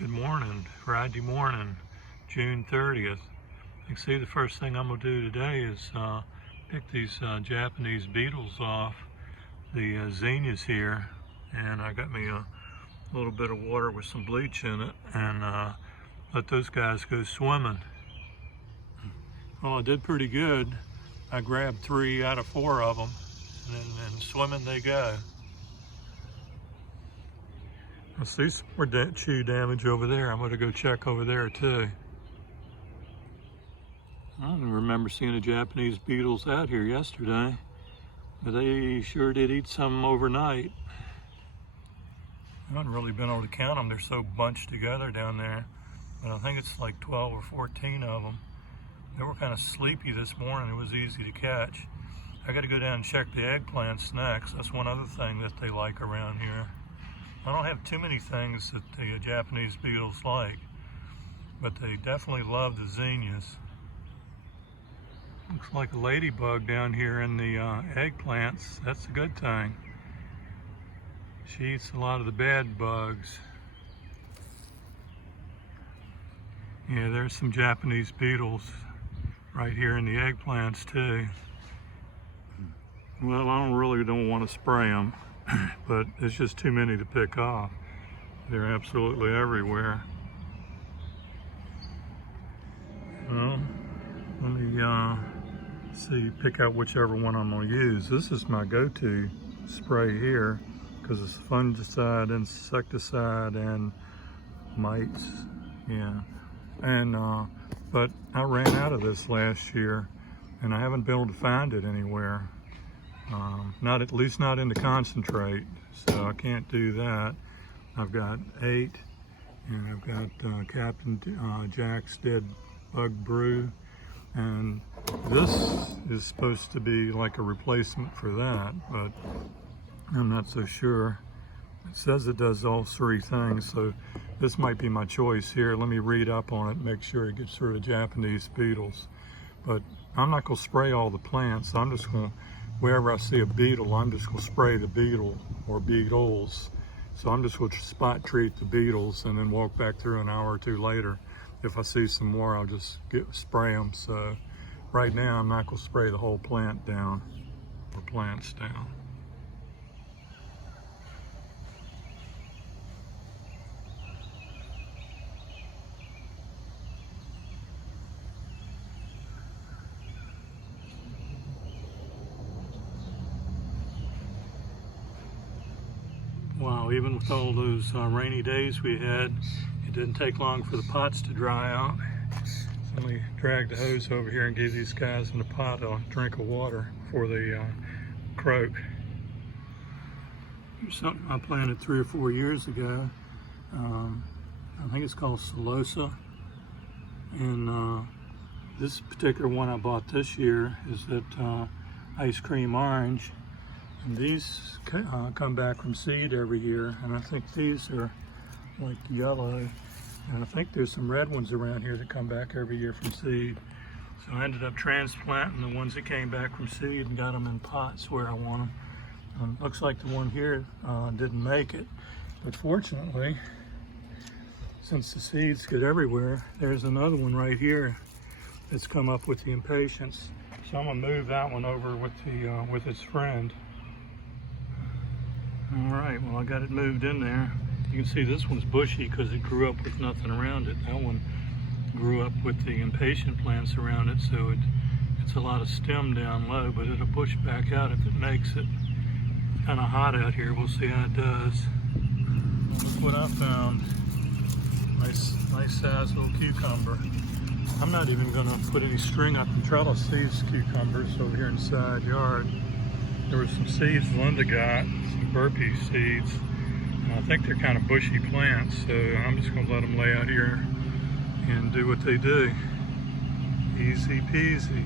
Good morning, Friday morning, June 30th. You can see the first thing I'm going to do today is pick these Japanese Beatles off the zinnias here. And I got me a little bit of water with some bleach in it and let those guys go swimming. Well, I did pretty good. I grabbed 3 out of 4 of them and swimming they go. I see some more shoe damage over there. I'm going to go check over there too. I don't remember seeing the Japanese Beatles out here yesterday, but they sure did eat some overnight. I haven't really been able to count them. They're so bunched together down there, but I think it's like 12 or 14 of them. They were kind of sleepy this morning. It was easy to catch. I got to go down and check the eggplants next. That's one other thing that they like around here. I don't have too many things that the Japanese Beatles like, but they definitely love the zinnias. Looks like a ladybug down here in the eggplants. That's a good thing. She eats a lot of the bad bugs. Yeah, there's some Japanese beetles right here in the eggplants too. Well, I don't want to spray them. But it's just too many to pick off. They're absolutely everywhere. Well, let me pick out whichever one I'm going to use. This is my go-to spray here because it's fungicide, insecticide, and mites. Yeah, and but I ran out of this last year, and I haven't been able to find it anywhere. Not at least not in the concentrate, so I can't do that. I've got 8, and I've got Captain Jack's Dead Bug Brew, and this is supposed to be like a replacement for that, but I'm not so sure. It says it does all 3 things, so this might be my choice here. Let me read up on it and make sure it gets rid of Japanese beetles. But I'm not going to spray all the plants. I'm just going to, wherever I see a beetle, I'm just going to spray the beetle or beetles. So I'm just going to spot treat the beetles and then walk back through an hour or 2 later. If I see some more, I'll just spray them. So right now, I'm not going to spray the whole plant down or plants down. Wow, even with all those rainy days we had, it didn't take long for the pots to dry out. So let me drag the hose over here and give these guys in the pot a drink of water before they croak. Here's something I planted 3 or 4 years ago. I think it's called Celosa. And this particular one I bought this year is that ice cream orange. And these come back from seed every year, and I think these are like yellow, and I think there's some red ones around here that come back every year from seed. So I ended up transplanting the ones that came back from seed and got them in pots where I want them. Looks like the one here didn't make it, but fortunately, since the seeds get everywhere, there's another one right here that's come up with the impatiens. So I'm gonna move that one over with its friend. All right, well, I got it moved in there. You can see this one's bushy because it grew up with nothing around it. That one grew up with the impatient plants around it, so it's a lot of stem down low, but it'll push back out if it makes it. It's kind of hot out here. We'll see how it does. Well, look what I found. Nice size little cucumber. I'm not even going to put any string up and trellis these cucumbers over here in the side yard. There were some seeds Linda got, some burpee seeds, and I think they're kind of bushy plants, so I'm just going to let them lay out here and do what they do. Easy peasy.